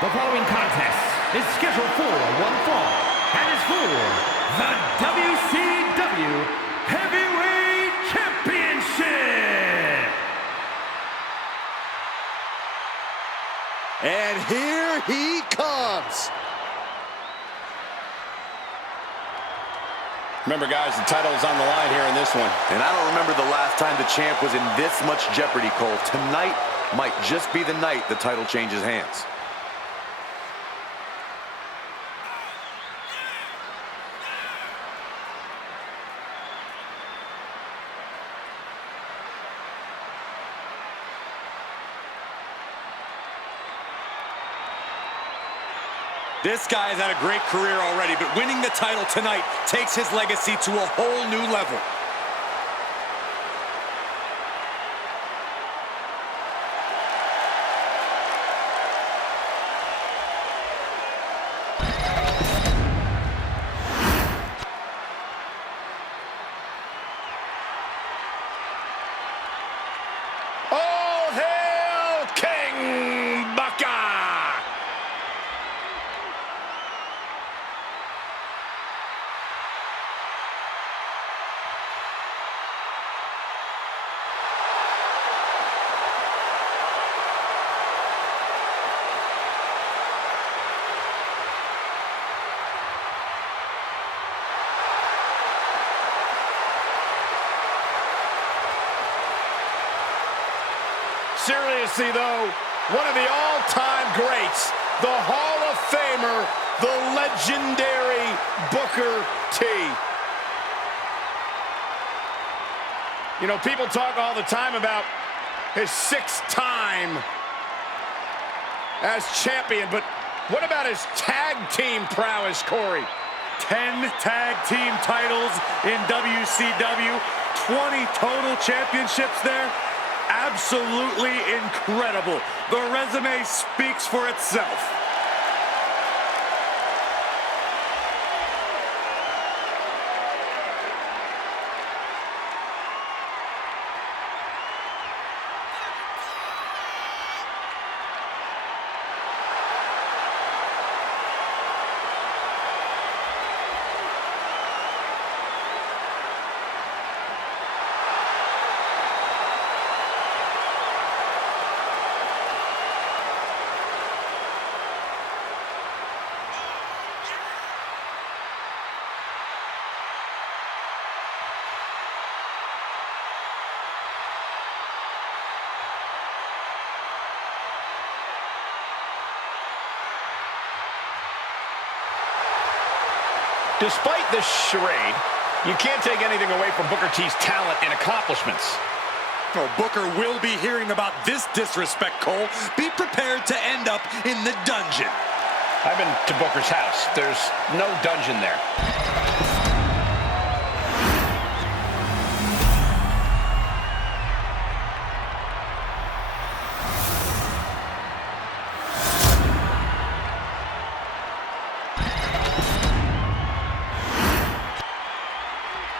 The following contest is scheduled for one fall and is for the WCW Heavyweight Championship. And here he comes. Remember, guys, the title is on the line here in this one. And I don't remember the last time the champ was in this much jeopardy, Cole. Tonight might just be the night the title changes hands. This guy has had a great career already, but winning the title tonight takes his legacy to a whole new level. All hail King Baka! Seriously, though, one of the all-time greats, the Hall of Famer, the legendary Booker T. You know, people talk all the time about his 6th time as champion, but what about his tag team prowess, Corey? 10 tag team titles in WCW, 20 total championships there. Absolutely incredible. The resume speaks for itself. Despite this charade, you can't take anything away from Booker T's talent and accomplishments. Oh, Booker will be hearing about this disrespect, Cole. Be prepared to end up in the dungeon. I've been to Booker's house. There's no dungeon there.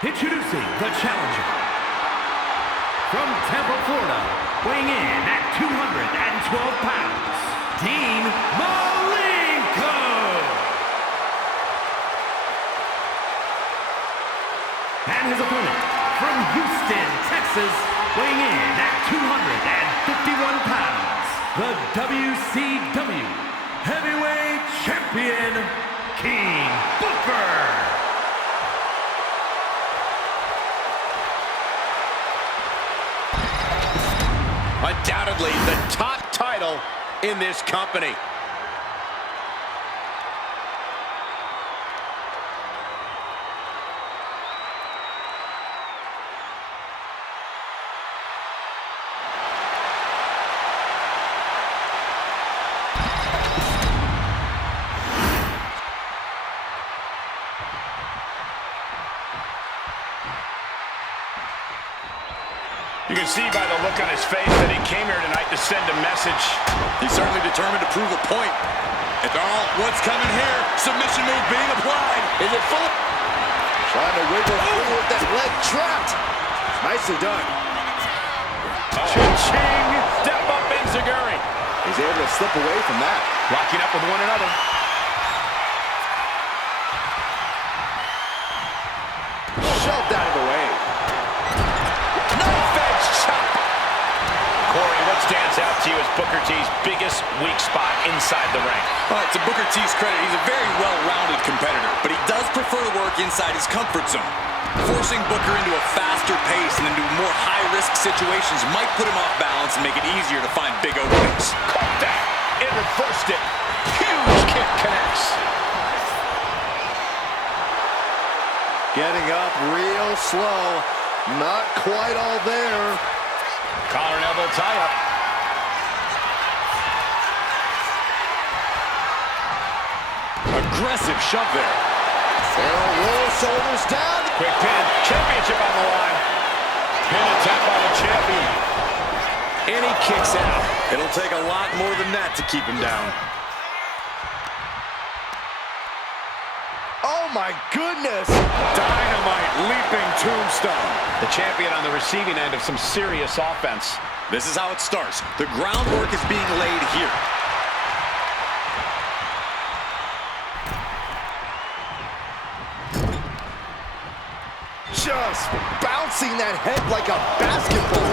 Introducing the challenger from Tampa, Florida, weighing in at 212 pounds, Dean Malenko. And his opponent from Houston, Texas, weighing in at 251 pounds, the WCW Heavyweight Champion, King Booker. Undoubtedly the top title in this company. You can see by the look on his face that he came here tonight to send a message. He's certainly determined to prove a point. What's coming here? Submission move being applied. Is it full? Trying to wiggle through with that leg trapped. Nicely done. Cha-ching! Step up Enziguri. He's able to slip away from that. Locking up with one another. Shoved out of the way. Knife edge chop. Corey, what stands out to you as Booker T's biggest weak spot inside the ring? To Booker T's credit, he's a very well-rounded competitor, but he does prefer to work inside his comfort zone. Forcing Booker into a faster pace and into more high-risk situations might put him off balance and make it easier to find big openings. Caught that. And reversed it. Huge kick connects. Getting up real slow. Not quite all there. Collar and elbow tie-up. Aggressive shove there. Arrow roll shoulders down. Quick pin. Championship on the line. Pin attempt by the champion. And he kicks out. It'll take a lot more than that to keep him down. Oh my goodness. Dynamite leaping tombstone. The champion on the receiving end of some serious offense. This is how it starts. The groundwork is being laid here. Just bouncing that head like a basketball.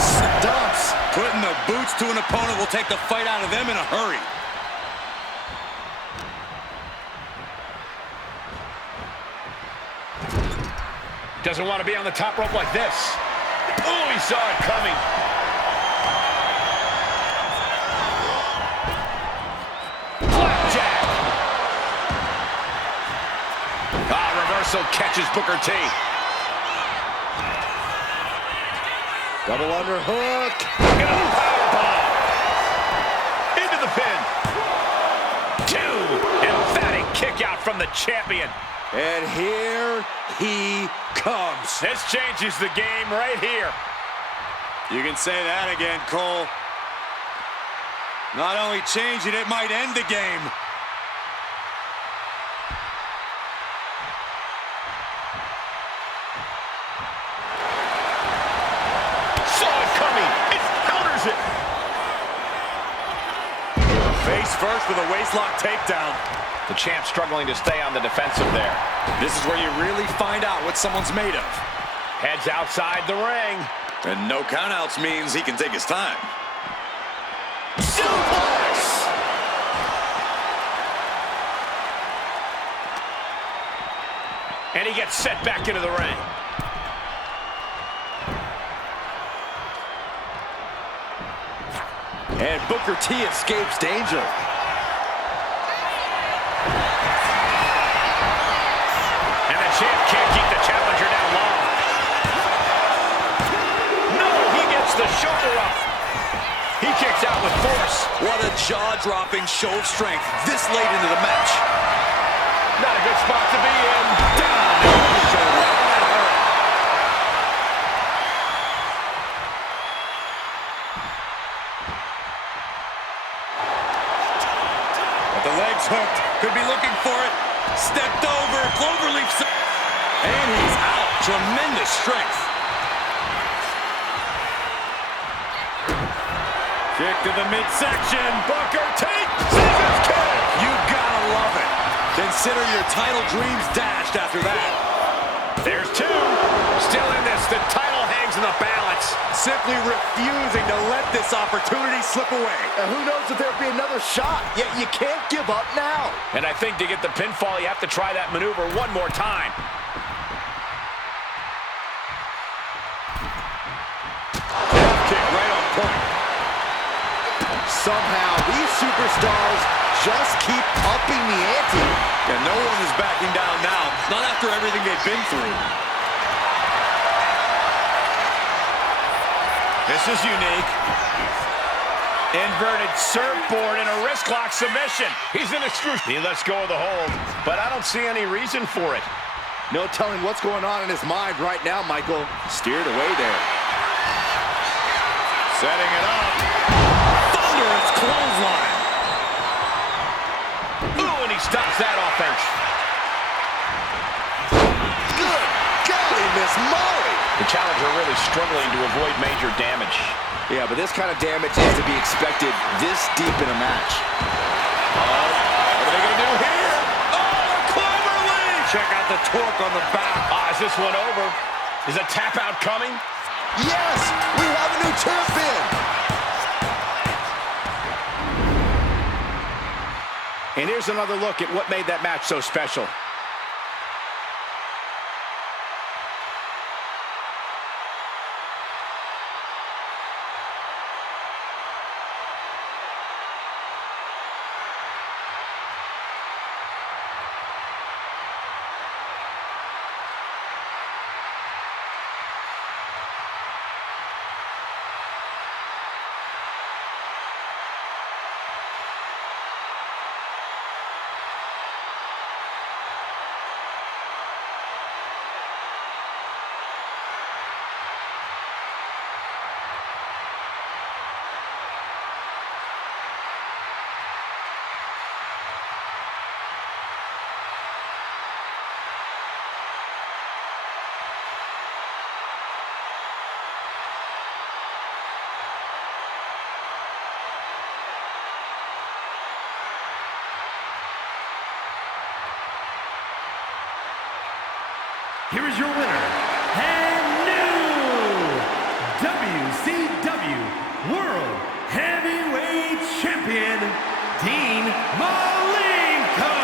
Stumps. Putting the boots to an opponent will take the fight out of them in a hurry. Doesn't want to be on the top rope like this. Oh, he saw it coming. Flapjack. Reversal catches Booker T. Double underhook. Look at a powerbomb. Into the pin. 2. Emphatic kick out from the champion. And here he comes. This changes the game right here. You can say that again, Cole. Not only change it, it might end the game. Saw it coming. It counters it. Face first with a waistlock takedown. The champ struggling to stay on the defensive there. This is where you really find out what someone's made of. Heads outside the ring. And no countouts means he can take his time. Suplex! And he gets set back into the ring. And Booker T escapes danger. And the champ can't keep the challenger down long. No, he gets the shoulder up. He kicks out with force. What a jaw-dropping show of strength this late into the match. Not a good spot to be in. Down. That hurt. But the legs hooked. Could be looking for it. Stepped over. Cloverleaf. And he's out. Tremendous strength. Kick to the midsection. Booker T. Scissors kick. You gotta love it. Consider your title dreams dashed after that. There's 2. Still in this. The title hangs in the balance. Simply refusing to let this opportunity slip away. And who knows if there'll be another shot, yet you can't give up now. And I think to get the pinfall, you have to try that maneuver one more time. Kick right on point. Somehow, these superstars just keep upping the ante. And no one is backing down now. Not after everything they've been through. This is unique. Inverted surfboard and a wrist lock submission. He's in a screw. He lets go of the hold, but I don't see any reason for it. No telling what's going on in his mind right now, Michael. Steered away there. Setting it up. Thunderous clothesline. Ooh, and he stops that offense. Good golly, Miss Molly. The challenger really struggling to avoid major damage. Yeah, but this kind of damage is to be expected this deep in a match. What are they going to do here? Oh, cleverly! Check out the torque on the back. Is this one over? Is a tap out coming? Yes, we have a new champion. And here's another look at what made that match so special. Here is your winner, and new WCW World Heavyweight Champion, Dean Malenko.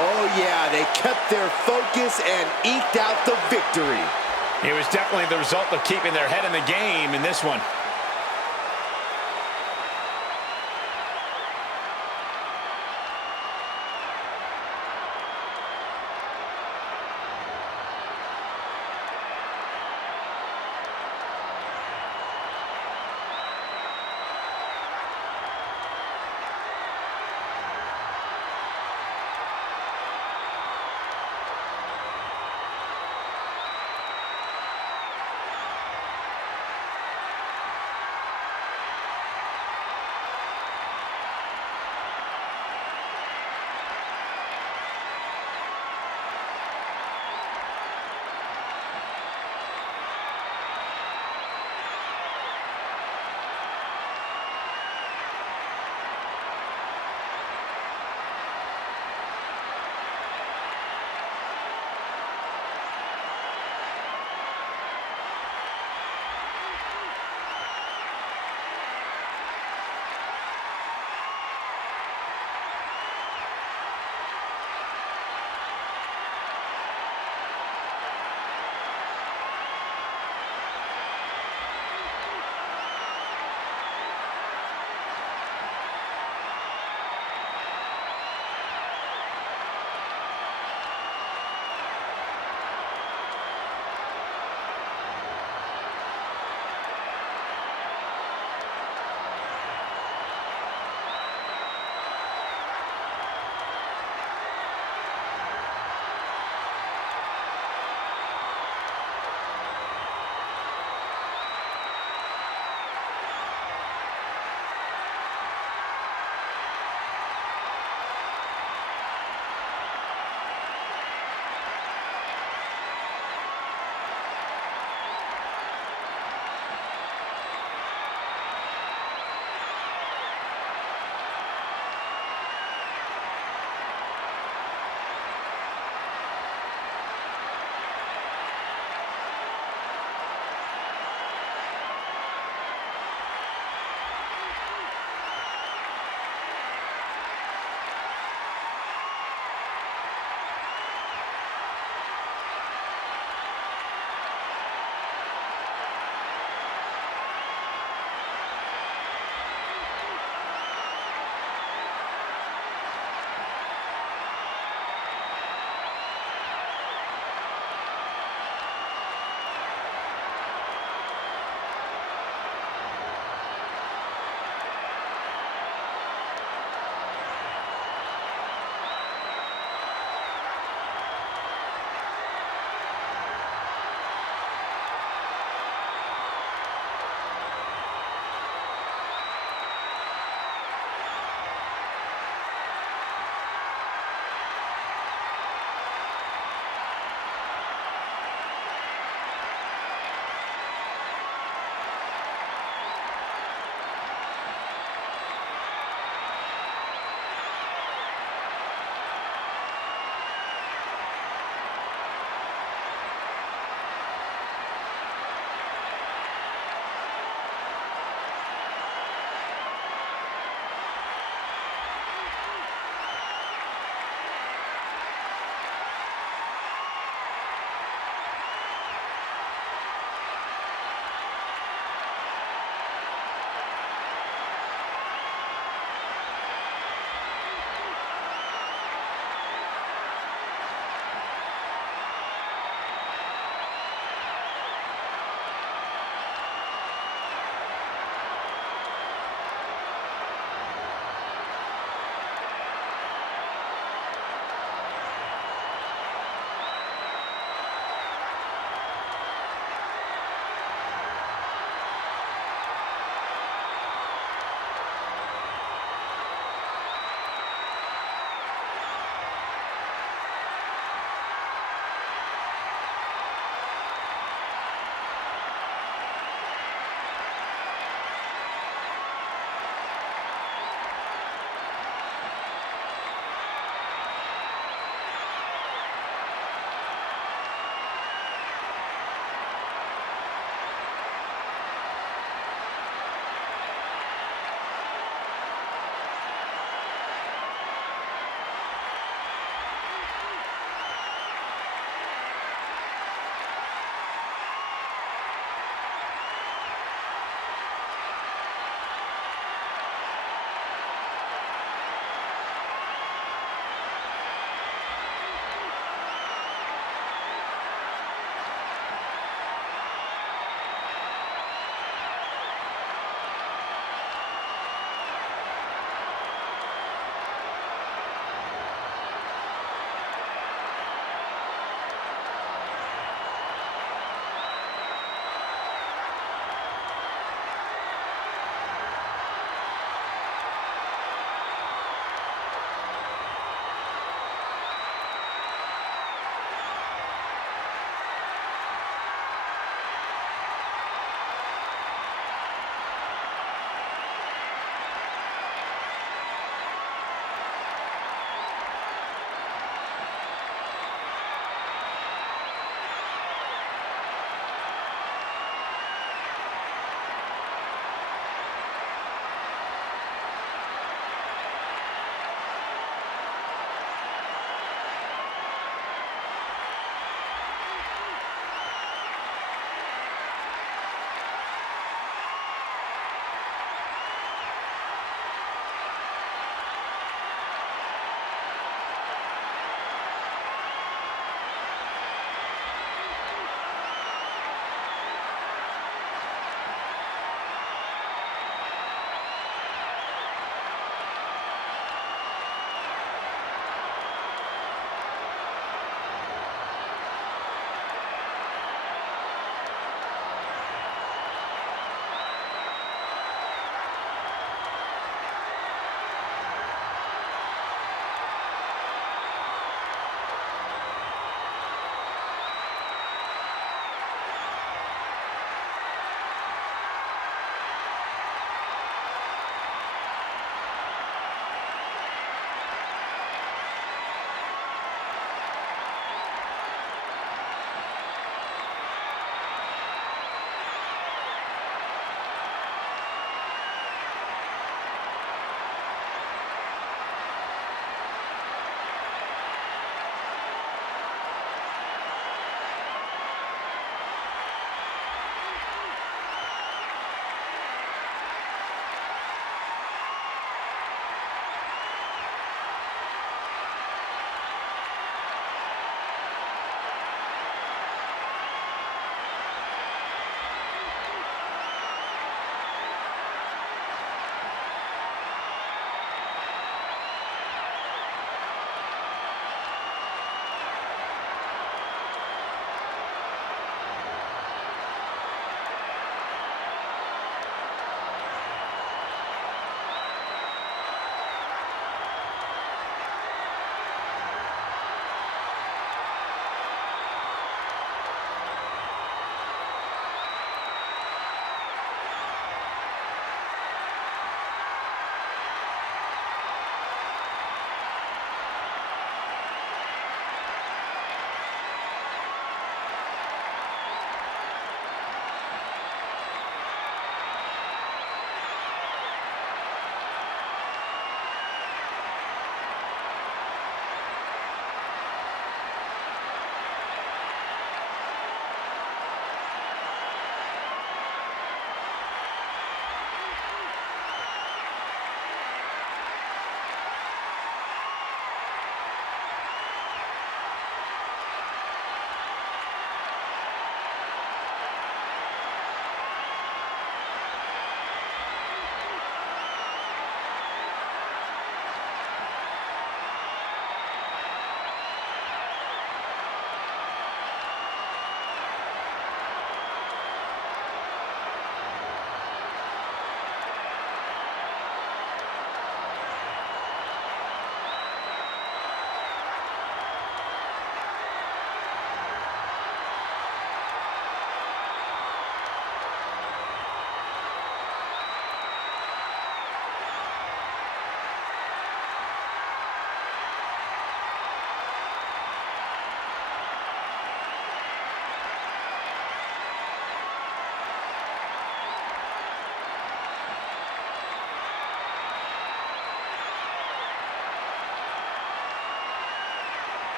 Oh, yeah, they kept their focus and eked out the victory. It was definitely the result of keeping their head in the game in this one.